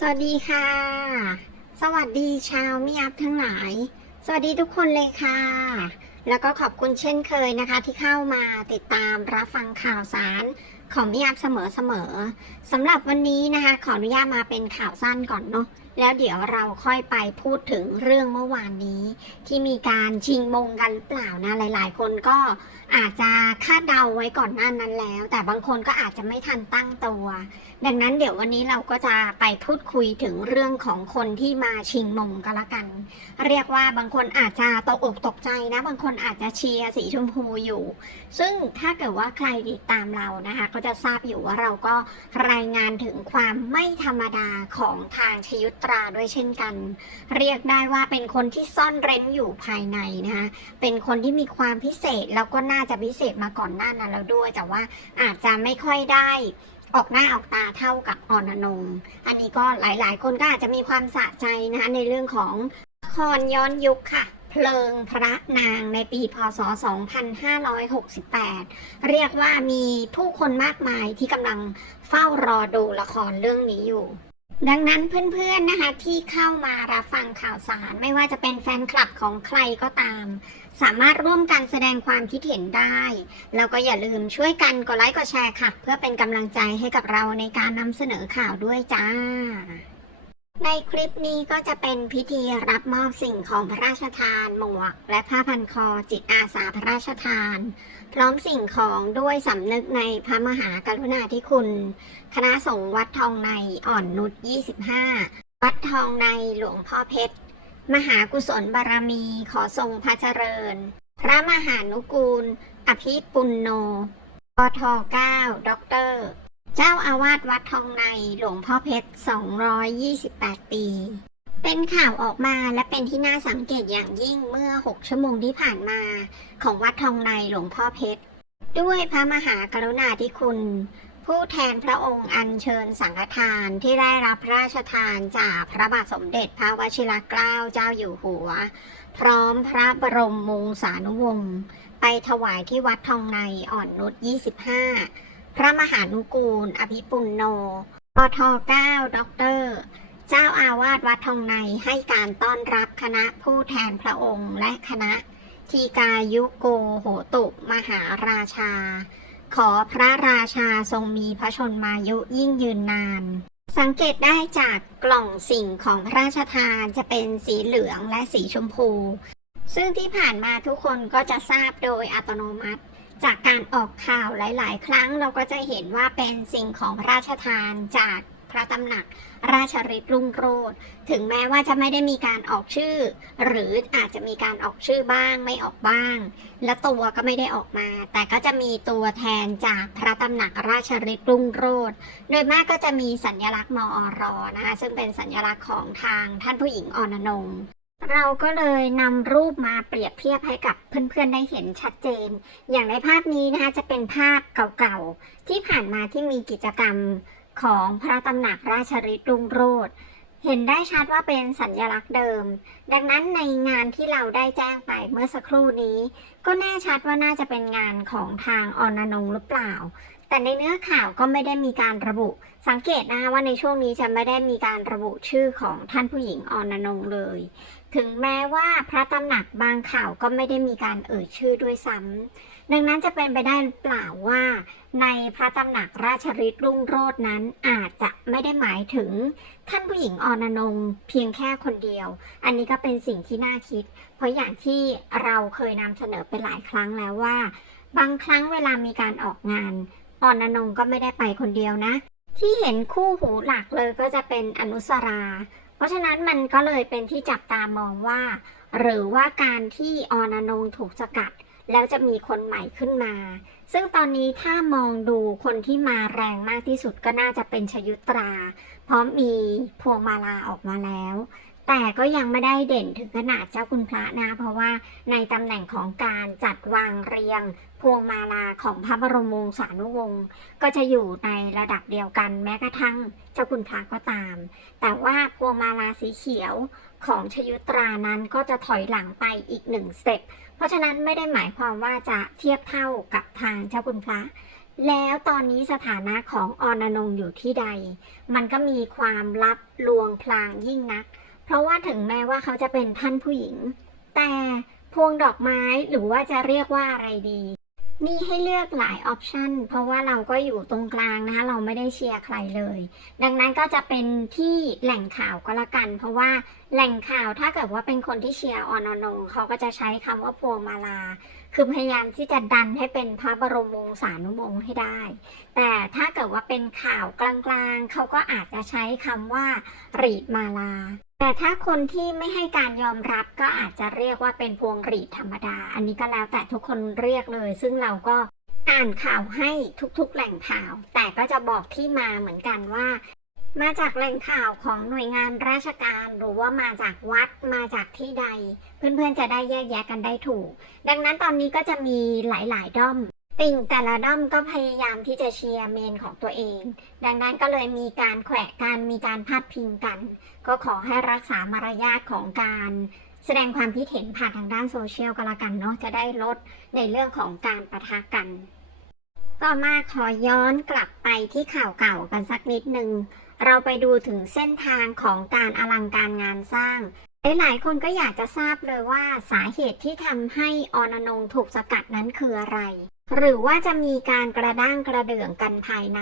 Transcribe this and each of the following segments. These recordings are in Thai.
สวัสดีค่ะ สวัสดีชาวมิยับทั้งหลาย สวัสดีทุกคนเลยค่ะ แล้วก็ขอบคุณเช่นเคยนะคะ ที่เข้ามาติดตามรับฟังข่าวสารของมิยับเสมอๆสำหรับวันนี้นะคะ ขออนุญาตมาเป็นข่าวสั้นก่อนเนาะแล้วเดี๋ยวเราค่อยไปพูดถึงเรื่องเมื่อวานนี้ ที่มีการชิงมงกันหรือเปล่านะ หลาย ๆ คนก็อาจจะคาดเดาไว้ก่อนหน้านั้นแล้ว แต่บางคนก็อาจจะไม่ทันตั้งตัว ดังนั้นเดี๋ยววันนี้เราก็จะไปพูดคุยถึงเรื่องของคนที่มาชิงมงก็แล้วกัน เรียกว่าบางคนอาจจะตกอกตกใจนะ บางคนอาจจะเชียร์สีชมพูอยู่ ซึ่งถ้าเกิดว่าใครติดตามเรานะคะ ก็จะทราบอยู่ว่าเราก็รายงานถึงความไม่ธรรมดาของทางชยุตราด้วยเช่นกัน เรียกได้ว่าเป็นคนที่ซ่อนเร้นอยู่ภายในนะคะเป็นคนที่มีความพิเศษแล้วก็น่าจะพิเศษมาก่อนหน้านั้นแล้วด้วย แต่ว่าอาจจะไม่ค่อยได้ ออกหน้าออกตาเท่ากับอ่อนอนง อันนี้ก็หลายๆ คนก็อาจจะมีความสะใจนะคะในเรื่องของละครย้อนยุคค่ะเพลิงพระนางในปีพศ 2568 เรียกว่ามีผู้คนมากมายที่กำลังเฝ้ารอดูละครเรื่องนี้อยู่ ดังนั้นเพื่อนๆนะคะที่เข้ามารับฟังข่าวสาร ไม่ว่าจะเป็นแฟนคลับของใครก็ตาม สามารถร่วมกันแสดงความคิดเห็นได้ แล้วก็อย่าลืมช่วยกันกดไลค์กดแชร์ค่ะ เพื่อเป็นกำลังใจให้กับเราในการนำเสนอข่าวด้วยจ้า ในคลิปนี้ก็จะเป็นพิธีรับมอบสิ่งของพระราชทานหมวก และผ้าพันคอจิตอาสาพระราชทาน พร้อมสิ่งของด้วยสำนึกในพระมหากรุณาธิคุณ คณะสงฆ์วัดทองในอ่อนนุช25 วัดทองในหลวงพ่อเพชร มหากุศลบารมีขอทรงพระเจริญ พระมหานุกูล อภิปุณโนปท9ด็อกเตอร์ เจ้าอาวาสวัดทองในหลวงพ่อเพชร 228 ปี เป็นข่าวออกมาและเป็นที่น่าสังเกตอย่างยิ่งเมื่อ 6 ชั่วโมงที่ผ่านมาของวัดทองในหลวงพ่อเพชร ด้วยพระมหากรุณาธิคุณ ผู้แทนพระองค์อัญเชิญสังฆทานที่ได้รับพระราชทานจากพระบาทสมเด็จพระวชิรเกล้าเจ้าอยู่หัว พร้อมพระบรมวงศานุวงศ์ไปถวายที่วัดทองในอ่อนนุช25 พระมหานุกูล อภิปุณโนปท9ด็อกเตอร์ เจ้าอาวาสวัดทองในให้การต้อนรับคณะผู้แทนพระองค์และคณะทีกายุโกโหตุมหาราชา ขอพระราชาทรงมีพระชนมายุยิ่งยืนนาน สังเกตได้จากกล่องสิ่งของพระราชทานจะเป็นสีเหลืองและสีชมพู ซึ่งที่ผ่านมาทุกคนก็จะทราบโดยอัตโนมัติ จากการออกข่าวหลาย ๆ ครั้งเราก็จะเห็นว่าเป็นสิ่งของพระราชทานจากพระตำหนัก ราชฤทธิ์รุ่งโรจน์ถึงแม้ว่าจะไม่ได้มีการออกชื่อ หรืออาจจะมีการออกชื่อบ้างไม่ออกบ้าง และตัวก็ไม่ได้ออกมา แต่ก็จะมีตัวแทนจากพระตำหนักราชฤทธิ์รุ่งโรจน์โดยมากก็จะมีสัญลักษณ์มอรนะคะซึ่งเป็นสัญลักษณ์ของทางท่านผู้หญิงออนนงเราก็เลยนำรูปมาเปรียบเทียบให้กับเพื่อนๆได้เห็นชัดเจน อย่างในภาพนี้นะคะจะเป็นภาพเก่าๆ ที่ผ่านมาที่มีกิจกรรม ของพระตำหนักราชฤทธิ์รุ่งโรจน์เห็นได้ชัดว่าเป็นสัญลักษณ์เดิม ดังนั้นในงานที่เราได้แจ้งไปเมื่อสักครู่นี้ ก็แน่ชัดว่าน่าจะเป็นงานของทางอนนงหรือเปล่า แต่ในเนื้อข่าวก็ไม่ได้มีการระบุ สังเกตนะคะว่าในช่วงนี้จะไม่ได้มีการระบุชื่อของท่านผู้หญิงออนนงเลย ถึงแม้ว่าพระตำหนักบางข่าวก็ไม่ได้มีการเอ่ยชื่อด้วยซ้ำ ดังนั้นจะเป็นไปได้หรือเปล่าว่า ในพระตำหนักราชฤทธิ์รุ่งโรจน์นั้นอาจจะไม่ได้หมายถึงท่านผู้หญิงออนนงเพียงแค่คนเดียว อันนี้ก็เป็นสิ่งที่น่าคิด เพราะอย่างที่เราเคยนำเสนอไปหลายครั้งแล้วว่า บางครั้งเวลามีการออกงานออนนงก็ไม่ได้ไปคนเดียวนะ ที่เห็นคู่หูหลักเลยก็จะเป็นอนุสรา ราะฉะนั้นมันก็เลยเป็นที่จับตามองว่า หรือว่าการที่ออนนงถูกสกัด แล้วจะมีคนใหม่ขึ้นมา ซึ่งตอนนี้ถ้ามองดูคนที่มาแรงมากที่สุดก็น่าจะเป็นชยุตรา เพราะมีพวงมาลาออกมาแล้ว แต่ก็ยังไม่ได้เด่นถึงขนาดเจ้าคุณพระนะ เพราะว่าในตำแหน่งของการจัดวางเรียง พวงมาลาของพระบรมวงศานุวงศ์ก็จะอยู่ในระดับเดียวกันแม้กระทั่งเจ้าคุณพระก็ตาม แต่ว่าพวงมาลาสีเขียวของชยุตรานั้นก็จะถอยหลังไปอีกหนึ่งสเต็ปเพราะฉะนั้นไม่ได้หมายความว่าจะเทียบเท่ากับทางเจ้าคุณพระแล้วตอนนี้สถานะของอนอนงอยู่ที่ใด มันก็มีความลับลวงพลางยิ่งนัก เพราะว่าถึงแม้ว่าเขาจะเป็นท่านผู้หญิง แต่พวงดอกไม้หรือว่าจะเรียกว่าอะไรดี มีให้เลือกหลายออปชันเพราะว่าเราก็อยู่ตรงกลางนะคะเราไม่ได้เชียร์ใครเลย ดังนั้นก็จะเป็นที่แหล่งข่าวก็แล้วกัน เพราะว่าแหล่งข่าวถ้าเกิดว่าเป็นคนที่เชียร์ออนอนงเขาก็จะใช้คำว่าพวงมาลา คือพยายามที่จะดันให้เป็นพระบรมวงศานุวงศ์ให้ได้ แต่ถ้าเกิดว่าเป็นข่าวกลางๆเขาก็อาจจะใช้คำว่ารีดมาลา แต่ถ้าคนที่ไม่ให้การยอมรับก็อาจจะเรียกว่าเป็นพวงหรีดธรรมดา อันนี้ก็แล้วแต่ทุกคนเรียกเลย ซึ่งเราก็อ่านข่าวให้ทุกๆแหล่งข่าว แต่ก็จะบอกที่มาเหมือนกันว่า มาจากแหล่งข่าวของหน่วยงานราชการหรือว่ามาจากวัดมาจากที่ใด เพื่อนๆจะได้แยกแยะกันได้ถูก ดังนั้นตอนนี้ก็จะมีหลายๆด้อม ติ่งแต่ละด้อมก็พยายามที่จะเชียร์เมนของตัวเอง ดังนั้นก็เลยมีการแขวะกันมีการพาดพิงกัน ก็ขอให้รักษามารยาทของการแสดงความคิดเห็นผ่านทางด้านโซเชียลก็แล้วกันเนาะจะได้ลดในเรื่องของการประทะกันก็มาขอย้อนกลับไปที่ข่าวเก่ากันสักนิดนึงเราไปดูถึงเส้นทางของการอลังการงานสร้าง หลายคนก็อยากจะทราบเลยว่าสาเหตุที่ทำให้ออนนงถูกสกัดนั้นคืออะไร หรือว่าจะมีการกระด้างกระเดื่องกันภายใน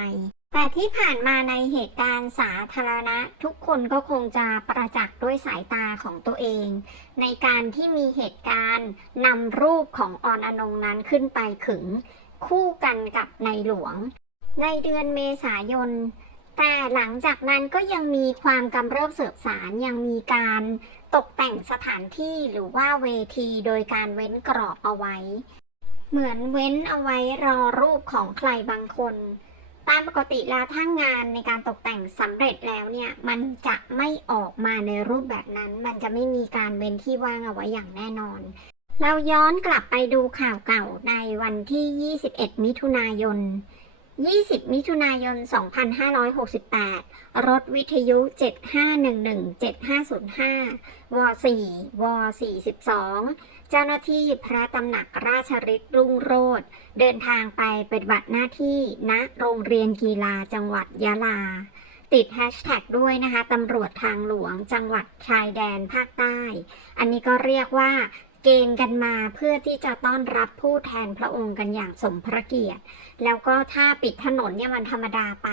แต่ที่ผ่านมาในเหตุการณ์สาธารณะ ทุกคนก็คงจะประจักษ์ด้วยสายตาของตัวเอง ในการที่มีเหตุการณ์นำรูปของออนอนงนั้นขึ้นไปขึง คู่กันกับในหลวง ในเดือนเมษายนแต่หลังจากนั้นก็ยังมีความกำเริบเสบสารยังมีการ ตกแต่งสถานที่หรือว่าเวทีโดยการเว้นกรอบเอาไว้ เหมือนเว้นเอาไว้รอรูปของใครบางคน ตามปกติแล้วถ้างานในการตกแต่งสำเร็จแล้วเนี่ย มันจะไม่ออกมาในรูปแบบนั้น มันจะไม่มีการเว้นที่ว่างเอาไว้อย่างแน่นอน เราย้อนกลับไปดูข่าวเก่าในวันที่ 21 มิถุนายน 20 มิถุนายน 2568 รถวิทยุ 7511-7505 ว 4 ว 42 เจ้าหน้าที่พระตำหนักราชฤทธิ์รุ่งโรจน์เดินทางไปปฏิบัติหน้าที่ณโรงเรียนกีฬาจังหวัดยะลา ติดแฮชแท็กด้วยนะคะตำรวจทางหลวงจังหวัดชายแดนภาคใต้ อันนี้ก็เรียกว่า เกณฑ์กันมาเพื่อที่จะต้อนรับผู้แทนพระองค์กันอย่างสมพระเกียรติ แล้วก็ถ้าปิดถนนเนี่ยมันธรรมดาไป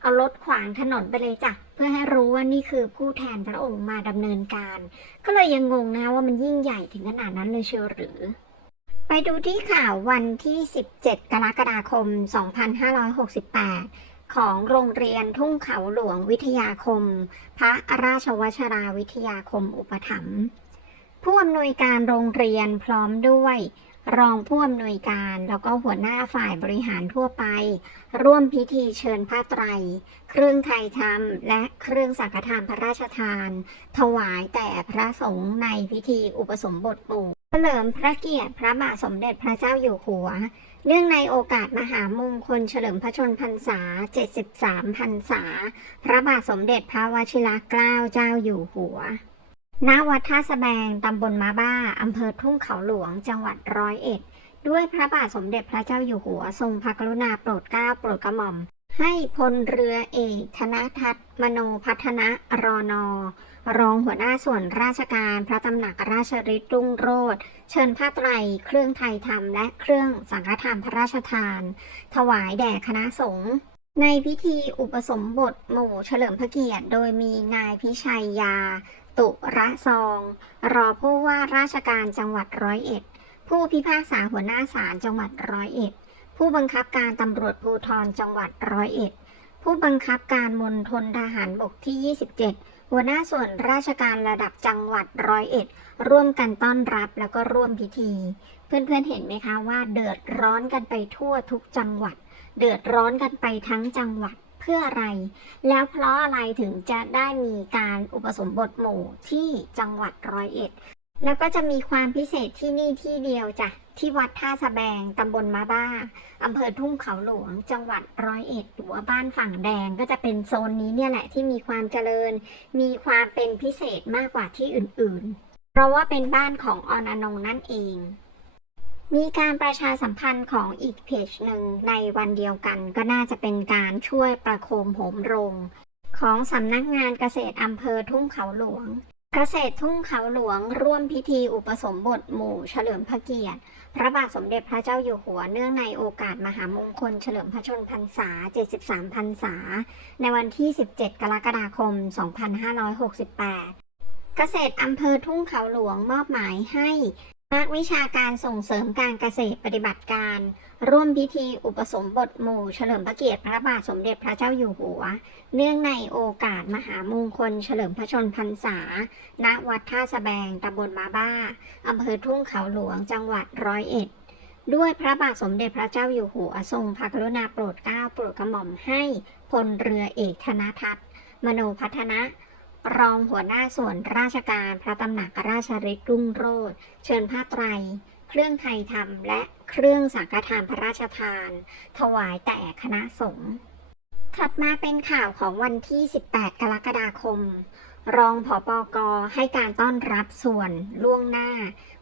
เอารถขวางถนนไปเลยจ้ะเพื่อให้รู้ว่านี่คือผู้แทนพระองค์มาดำเนินการ ก็เลยยังงงนะว่ามันยิ่งใหญ่ถึงขนาดนั้นเลยเชียวหรือไปดูที่ข่าววันที่ 17 กรกฎาคม 2568 ของโรงเรียนทุ่งเขาหลวงวิทยาคม พระราชวชราวิทยาคมอุปถัมภ์ ผู้อำนวยการโรงเรียนพร้อมด้วย รองผู้อำนวยการแล้วก็หัวหน้าฝ่ายบริหารทั่วไป ร่วมพิธีเชิญผ้าไตร เครื่องไทยธรรม และเครื่องสังฆทานพระราชทาน ถวายแต่พระสงฆ์ในพิธีอุปสมบทหมู่เฉลิมพระเกียรติพระบาทสมเด็จพระเจ้าอยู่หัว เนื่องในโอกาสมหามงคลเฉลิมพระชนพรรษา 73 พรรษา พระบาทสมเด็จพระวชิรเกล้าเจ้าอยู่หัว ณวัดท่าสแบง ตำบลมาบ้า อำเภอทุ่งเขาหลวง จังหวัดร้อยเอ็ด ด้วยพระบาทสมเด็จพระเจ้าอยู่หัว ทรงพระกรุณาโปรดเกล้าโปรดกระหม่อม ให้พลเรือเอกธนทัศน์มโนพัฒนะรอนอรองหัวหน้าส่วนราชการพระตำหนักราชฤทธิ์รุ่งโรจน์เชิญผ้าไตร เครื่องไทยธรรม และเครื่องสังฆทานพระราชทาน ถวายแด่คณะสงฆ์ในพิธีอุปสมบทหมู่เฉลิมพระเกียรติ โดยมีนายพิชัยยา ตุระซอง รอผู้ว่าราชการจังหวัดร้อยเอ็ด ผู้พิพากษาหัวหน้าศาลจังหวัดร้อยเอ็ด ผู้บังคับการตำรวจภูธรจังหวัดร้อยเอ็ด ผู้บังคับการมณฑลทหารบกที่ 27 หัวหน้าส่วนราชการระดับจังหวัดร้อยเอ็ด ร่วมกันต้อนรับแล้วก็ร่วมพิธี เพื่อนๆเห็นไหมคะว่าเดือดร้อนกันไปทั่วทุกจังหวัด เดือดร้อนกันไปทั้งจังหวัด เพื่ออะไร แล้วเพราะอะไรถึงจะได้มีการอุปสมบทหมู่ที่จังหวัดร้อยเอ็ด แล้วก็จะมีความพิเศษที่นี่ที่เดียวจ้ะที่วัดท่าสะแบง ตำบลมาบ้า อำเภอทุ่งเขาหลวง จังหวัดร้อยเอ็ดหรือว่าบ้านฝั่งแดงก็จะเป็นโซนนี้เนี่ยแหละที่มีความเจริญ มีความเป็นพิเศษมากกว่าที่อื่นๆ เพราะว่าเป็นบ้านของออนอนงนั่นเอง มีการประชาสัมพันธ์ของอีกเพจหนึ่งในวันเดียวกัน ก็น่าจะเป็นการช่วยประโคมโหมโรง ของสำนักงานเกษตรอำเภอทุ่งเขาหลวง เกษตรทุ่งเขาหลวงร่วมพิธีอุปสมบทหมู่เฉลิมพระเกียรติ พระบาทสมเด็จพระเจ้าอยู่หัวเนื่องในโอกาสมหามงคลเฉลิมพระชนพรรษา 73 พรรษา ในวันที่ 17 กรกฎาคม 2568 เกษตรอำเภอทุ่งเขาหลวงมอบหมายให้ นักวิชาการส่งเสริมการเกษตรปฏิบัติการ ร่วมพิธีอุปสมบทหมู่เฉลิมพระเกียรติพระบาทสมเด็จพระเจ้าอยู่หัว เนื่องในโอกาสมหามงคล เฉลิมพระชนพรรษา ณ วัดท่าสแบงตำบลมาบ้าอำเภอทุ่งเขาหลวงจังหวัดร้อยเอ็ด ด้วยพระบาทสมเด็จพระเจ้าอยู่หัวทรงพระกรุณาโปรดเกล้าโปรดกระหม่อมให้พลเรือเอกธนทัศน์ มโนพัฒนะ รองหัวหน้าส่วนราชการพระตำหนักราชฤทธิ์รุ่งโรธเชิญผ้าไตร เครื่องไทยธรรม และเครื่องสังฆทานพระราชทาน ถวายแต่คณะสงฆ์ถัดมาเป็นข่าวของวันที่ 18 กรกฎาคม รองผอปอกให้การต้อนรับส่วนล่วงหน้า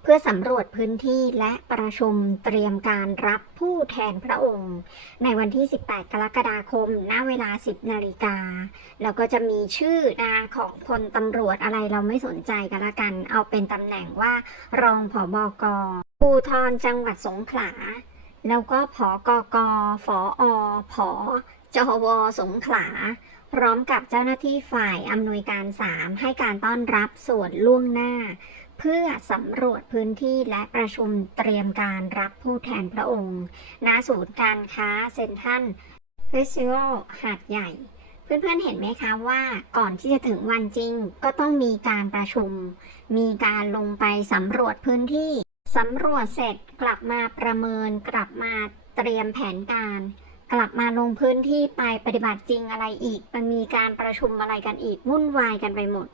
เพื่อสำรวจพื้นที่และประชุมเตรียมการรับผู้แทนพระองค์ ในวันที่ 18 กรกฎาคม ณ เวลา 10 นาฬิกา แล้วก็จะมีชื่อนาของพลตำรวจอะไรเราไม่สนใจกันละกัน เอาเป็นตำแหน่งว่ารองผอบกภูทรจังหวัดสงขลา แล้วก็ผอกกฝออผอจวสงขลาพร้อมกับเจ้าหน้าที่ฝ่ายอำนวยการ 3 ให้การต้อนรับส่วนล่วงหน้า เพื่อสำรวจพื้นที่และประชุมเตรียมการรับผู้แทนพระองค์ณศูนย์การค้าเซ็นทรัลเฟสติวัลหาดใหญ่ เพื่อนๆเห็นไหมคะว่าก่อนที่จะถึงวันจริง ก็ต้องมีการประชุม มีการลงไปสำรวจพื้นที่สำรวจเสร็จกลับมาประเมิน กลับมาเตรียมแผนการ กลับมาลงพื้นที่ไปปฏิบัติจริงอะไรอีก มันมีการประชุมอะไรกันอีกวุ่นวายกันไปหมด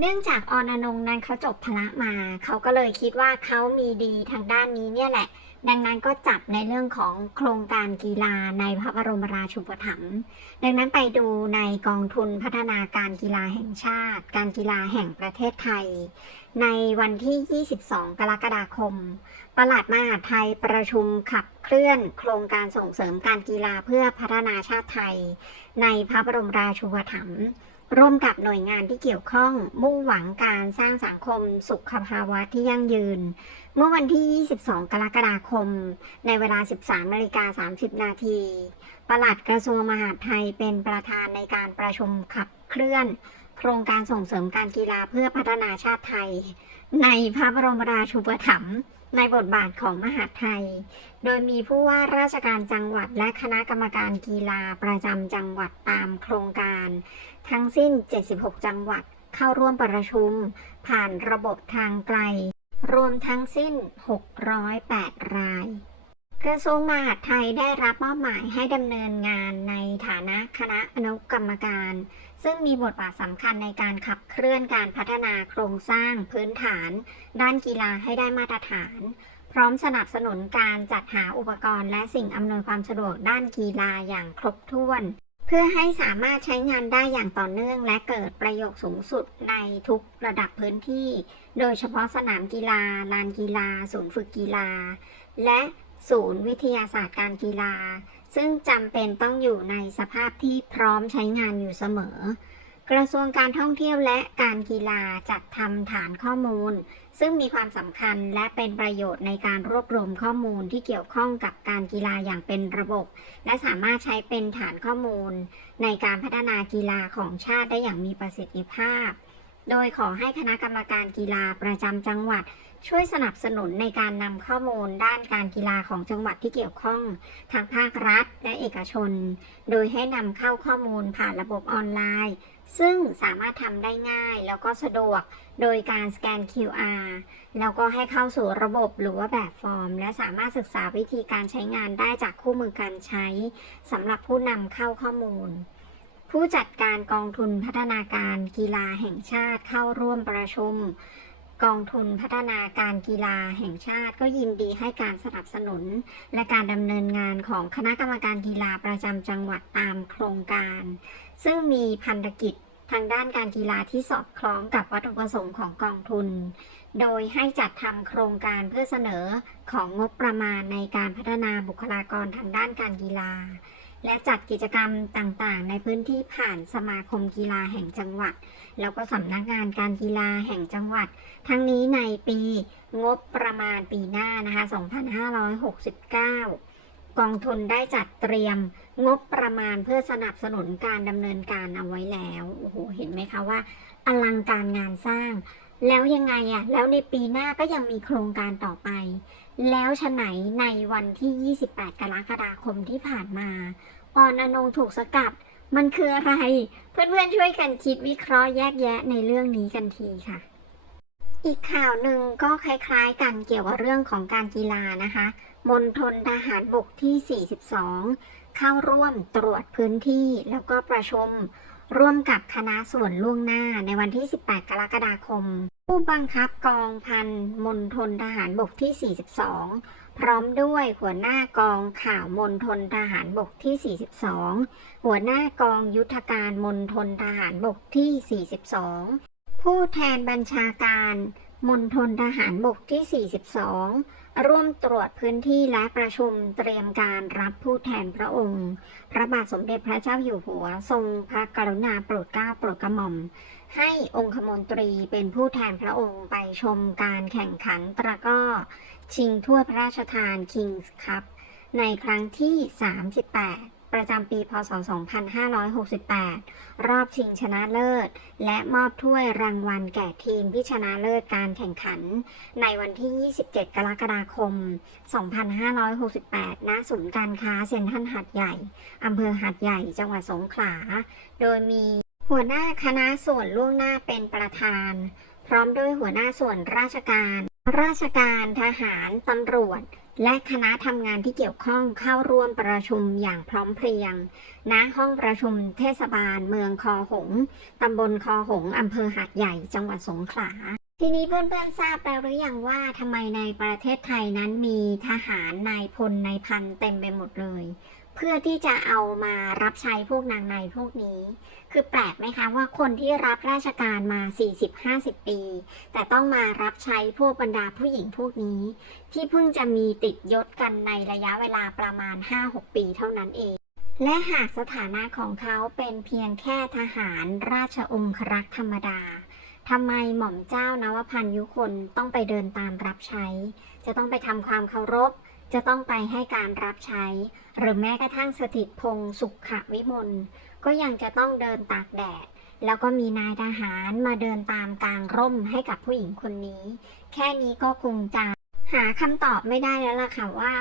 เนื่องจากออนอนงนั้นเขาจบพละมา เขาก็เลยคิดว่าเขามีดีทางด้านนี้เนี่ยแหละ ดังนั้นก็จับในเรื่องของโครงการกีฬาในพระบรมราชูปถัมภ์ดังนั้นไปดูในกองทุนพัฒนาการกีฬาแห่งชาติ การกีฬาแห่งประเทศไทย ในวันที่ 22 กรกฎาคม ประหลัดมหาไทยประชุมขับเคลื่อนโครงการส่งเสริมการกีฬาเพื่อพัฒนาชาติไทย ในพระบรมราชูปถัมภ์ ร่วมกับหน่วยงานที่เกี่ยวข้อง มุ่งหวังการสร้างสังคมสุขภาวะที่ยั่งยืน เมื่อวันที่ 22 กรกฎาคม ในเวลา 13นาฬิกา30 นาทีปลัดกระทรวงมหาดไทยเป็นประธานในการประชุมขับเคลื่อน โครงการส่งเสริมการกีฬาเพื่อพัฒนาชาติไทย ในพระบรมราชูปถัมภ์ในบทบาทของมหาดไทย โดยมีผู้ว่าราชการจังหวัดและคณะกรรมการกีฬาประจำจังหวัดตามโครงการ ทั้งสิ้น 76 จังหวัดเข้าร่วมประชุม ผ่านระบบทางไกล รวมทั้งสิ้น 608 ราย กระทรวงมหาดไทยได้รับมอบหมายให้ดำเนินงานในฐานะคณะอนุกรรมการ ซึ่งมีบทบาทสำคัญในการขับเคลื่อนการพัฒนาโครงสร้างพื้นฐาน ด้านกีฬาให้ได้มาตรฐาน พร้อมสนับสนุนการจัดหาอุปกรณ์และสิ่งอำนวยความสะดวกด้านกีฬาอย่างครบถ้วน เพื่อให้สามารถใช้งานได้อย่างต่อเนื่องและเกิดประโยชน์สูงสุดในทุกระดับพื้นที่ โดยเฉพาะสนามกีฬา ลานกีฬา ศูนย์ฝึกกีฬา และศูนย์วิทยาศาสตร์การกีฬา ซึ่งจำเป็นต้องอยู่ในสภาพที่พร้อมใช้งานอยู่เสมอ กระทรวงการท่องเที่ยวและการกีฬาจัดทำฐานข้อมูล ซึ่งมีความสำคัญและเป็นประโยชน์ในการรวบรวมข้อมูลที่เกี่ยวข้องกับการกีฬาอย่างเป็นระบบ และสามารถใช้เป็นฐานข้อมูล ในการพัฒนากีฬาของชาติได้อย่างมีประสิทธิภาพ โดยขอให้คณะกรรมการกีฬาประจำจังหวัด ช่วยสนับสนุนในการนำข้อมูลด้านการกีฬาของจังหวัดที่เกี่ยวข้องทางภาครัฐและเอกชน โดยให้นำเข้าข้อมูลผ่านระบบออนไลน์ ซึ่งสามารถทำได้ง่ายแล้วก็สะดวกโดยการสแกน QR แล้วก็ให้เข้าสู่ระบบหรือว่าแบบฟอร์ม และสามารถศึกษาวิธีการใช้งานได้จากคู่มือการใช้สำหรับผู้นำเข้าข้อมูลผู้จัดการกองทุนพัฒนาการกีฬาแห่งชาติเข้าร่วมประชุม กองทุนพัฒนาการกีฬาแห่งชาติก็ยินดีให้การสนับสนุน และการดำเนินงานของคณะกรรมการกีฬาประจำจังหวัดตามโครงการ ซึ่งมีพันธกิจทางด้านการกีฬาที่สอดคล้องกับวัตถุประสงค์ของกองทุน โดยให้จัดทำโครงการเพื่อเสนอของงบประมาณในการพัฒนาบุคลากรทางด้านการกีฬา และจัดกิจกรรมต่างๆ ในพื้นที่ผ่านสมาคมกีฬาแห่งจังหวัด แล้วก็สำนักงานการกีฬาแห่งจังหวัด ทั้งนี้ในปีงบประมาณปีหน้านะคะ 2569 กองทุนได้จัดเตรียมงบประมาณเพื่อสนับสนุนการดำเนินการเอาไว้แล้ว โอ้โห เห็นไหมคะว่า อลังการงานสร้าง แล้วยังไงอะแล้วในปีหน้าก็ยังมีโครงการต่อไป แล้วฉะไหนในวันที่ 28 กรกฎาคมที่ผ่านมาออนอนงถูกสกัด มันคืออะไร เพื่อนๆช่วยกันคิดวิเคราะห์แยกแยะในเรื่องนี้กันทีค่ะ อีกข่าวหนึ่งก็คล้ายๆกันเกี่ยวกับเรื่องของการกีฬานะคะมณฑลทหารบกที่ 42 เข้าร่วมตรวจพื้นที่แล้วก็ประชุม ร่วมกับคณะส่วนล่วงหน้าในวันที่ 18 กรกฎาคม ผู้บังคับกองพันมณฑลทหารบกที่ 42 พร้อมด้วยหัวหน้ากองข่าวมณฑลทหารบกที่ 42 หัวหน้ากองยุทธการมณฑลทหารบกที่ 42 ผู้แทนบัญชาการมณฑลทหารบกที่ 42 ร่วมตรวจพื้นที่และประชุมเตรียมการรับผู้แทนพระองค์ พระบาทสมเด็จพระเจ้าอยู่หัว ทรงพระกรุณาโปรดเกล้าโปรดกระหม่อม ให้องคมนตรีเป็นผู้แทนพระองค์ไปชมการแข่งขันตะกร้อ ชิงถ้วยพระราชทานคิงส์คัพในครั้งที่ 38 ประจำปีพศ 2568 รอบชิงชนะเลิศ และมอบถ้วยรางวัลแก่ทีมที่ชนะเลิศการแข่งขัน ในวันที่ 27 กรกฎาคม 2568 ณ ศูนย์การค้าเซ็นทรัลหัดใหญ่ อำเภอหัดใหญ่ จังหวัดสงขลา โดยมีหัวหน้าคณะส่วนล่วงหน้าเป็นประธาน พร้อมด้วยหัวหน้าส่วนราชการ ราชการ ทหาร ตำรวจ และคณะทำงานที่เกี่ยวข้องเข้าร่วมประชุมอย่างพร้อมเพรียง ณ ห้องประชุมเทศบาลเมืองคอหง ตำบลคอหง อำเภอหาดใหญ่ จังหวัดสงขลา ทีนี้เพื่อนๆทราบแล้วหรือยังว่าทำไมในประเทศไทยนั้นมีทหารนายพลนายพันเต็มไปหมดเลย เพื่อที่จะเอามารับใช้พวกนางในพวกนี้ คือแปลกไหมคะว่าคนที่รับราชการมา 40-50 ปี แต่ต้องมารับใช้พวกบรรดาผู้หญิงพวกนี้ ที่เพิ่งจะมีติดยศกันในระยะเวลาประมาณ 5-6 ปีเท่านั้นเองและหากสถานะของเขาเป็นเพียงแค่ทหารราชองครักษ์ธรรมดา ทำไมหม่อมเจ้านวพันยุคนต้องไปเดินตามรับใช้ จะต้องไปทำความเคารพ จะต้องไปให้การรับใช้ หรือแม้กระทั่งสถิตพงศ์สุขวิมลก็ยังจะต้องเดินตากแดด แล้วก็มีนายทหารมาเดินตามกลางร่มให้กับผู้หญิงคนนี้ แค่นี้ก็คงจะหาคำตอบไม่ได้แล้วล่ะค่ะว่า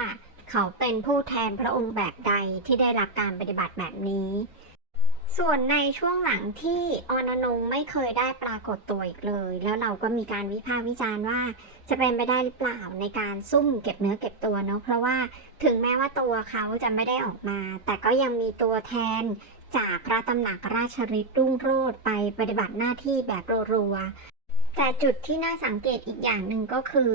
เขาเป็นผู้แทนพระองค์แบบใดที่ได้รับการปฏิบัติแบบนี้ ส่วนในช่วงหลังที่ออนอนงไม่เคยได้ปรากฏตัวอีกเลย แล้วเราก็มีการวิพากษ์วิจารณ์ว่า จะเป็นไปได้หรือเปล่าในการซุ่มเก็บเนื้อเก็บตัวเนาะเพราะว่าถึงแม้ว่าตัวเขาจะไม่ได้ออกมา แต่ก็ยังมีตัวแทนจากพระตำหนักราชฤทธิ์รุ่งโรจน์ไปปฏิบัติหน้าที่แบบรัวๆแต่จุดที่น่าสังเกตอีกอย่างหนึ่งก็คือ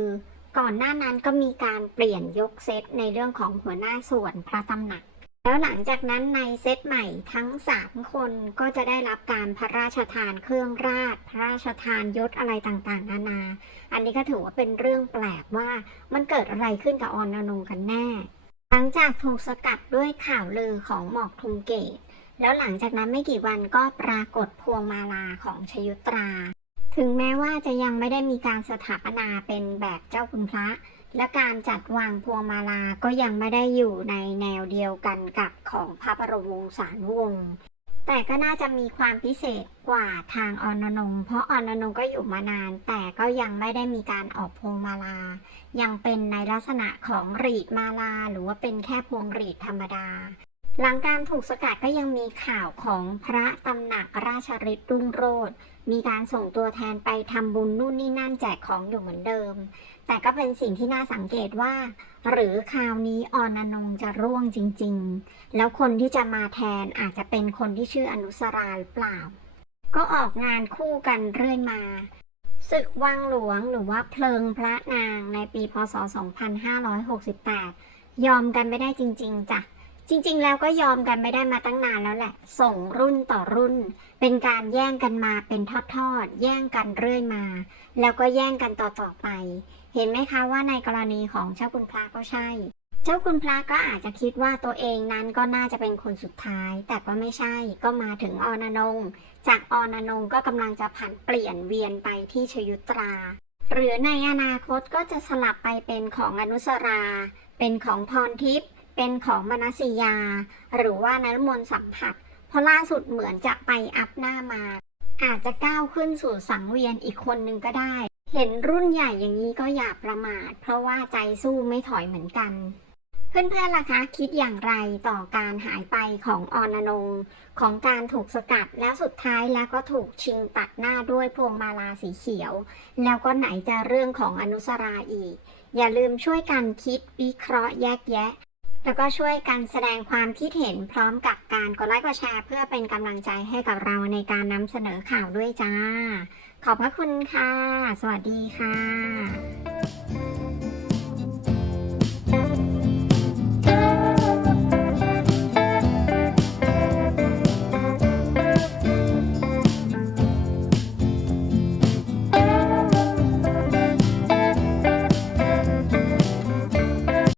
ก่อนหน้านั้นก็มีการเปลี่ยนยกเซตในเรื่องของหัวหน้าส่วนพระตำหนัก แล้วหลังจากนั้นในเซตใหม่ทั้ง 3 คนก็จะได้รับการพระราชทานเครื่องราช พระราชทานยศอะไรต่างๆ นานา อันนี้ก็ถือว่าเป็นเรื่องแปลกว่ามันเกิดอะไรขึ้นกับออนอนงกันแน่ หลังจากถูกสกัดด้วยข่าวลือของหมอกทุมเกต แล้วหลังจากนั้นไม่กี่วันก็ปรากฏพวงมาลาของชยุตรา ถึงแม้ว่าจะยังไม่ได้มีการสถาปนาเป็นแบบเจ้าคุณพระ และการจัดวางพวงมาลาก็ยังไม่ได้อยู่ในแนวเดียวกันกับของพระบรมวงศานุวงศ์แต่ก็น่าจะมีความพิเศษกว่าทางออนนง เพราะออนนงก็อยู่มานาน แต่ก็ยังไม่ได้มีการออกพวงมาลา ยังเป็นในลักษณะของรีดมาลา หรือว่าเป็นแค่พวงรีดธรรมดา หลังการถูกสกัดก็ยังมีข่าวของพระตำหนักราชฤทธิ์รุ่งโรจน์มีการส่งตัวแทนไปทำบุญนู่นนี่นั่นแจกของอยู่เหมือนเดิม แต่ก็เป็นสิ่งที่น่าสังเกตว่า หรือคราวนี้ออนอนงจะร่วงจริงๆ แล้วคนที่จะมาแทนอาจจะเป็นคนที่ชื่ออนุสราหรือเปล่า ก็ออกงานคู่กันเรื่อยมาศึกวังหลวงหรือว่าเพลิงพระนางในปีพศ 2568 ยอมกันไม่ได้จริง ๆจ้ะ จริงๆ แล้วก็ยอมกันไม่ได้มาตั้งนานแล้วแหละ ส่งรุ่นต่อรุ่น เป็นการแย่งกันมาเป็นทอดๆ แย่งกันเรื่อยมา แล้วก็แย่งกันต่อๆไป เห็นไหมคะว่าในกรณีของเจ้าคุณพระก็ใช่ เจ้าคุณพระก็อาจจะคิดว่าตัวเองนั้นก็น่าจะเป็นคนสุดท้าย แต่ก็ไม่ใช่ ก็มาถึงอนอนง จากอนอนงก็กำลังจะผันเปลี่ยนเวียนไปที่ชยุตรา หรือในอนาคตก็จะสลับไปเป็นของอนุสรา เป็นของพรทิพย์ เป็นของมนสิยา หรือว่านรมนสัมผัส เพราะล่าสุดเหมือนจะไปอัพหน้ามา อาจจะก้าวขึ้นสู่สังเวียนอีกคนนึงก็ได้ เห็นรุ่นใหญ่อย่างนี้ก็อย่าประมาท เพราะว่าใจสู้ไม่ถอยเหมือนกัน เพื่อนๆล่ะคะ คิดอย่างไรต่อการหายไปของออนนงของการถูกสกัดแล้วสุดท้ายแล้วก็ถูกชิงตัดหน้าด้วยพวงมาลาสีเขียว แล้วก็ไหนจะเรื่องของอนุสราอีกอย่าลืมช่วยกันคิดวิเคราะห์แยกแยะ แล้วก็ช่วยกันแสดงความคิดเห็นพร้อมกับการกดไลค์กดแชร์เพื่อเป็นกำลังใจให้กับเราในการนำเสนอข่าวด้วยจ้า ขอบพระคุณค่ะ สวัสดีค่ะ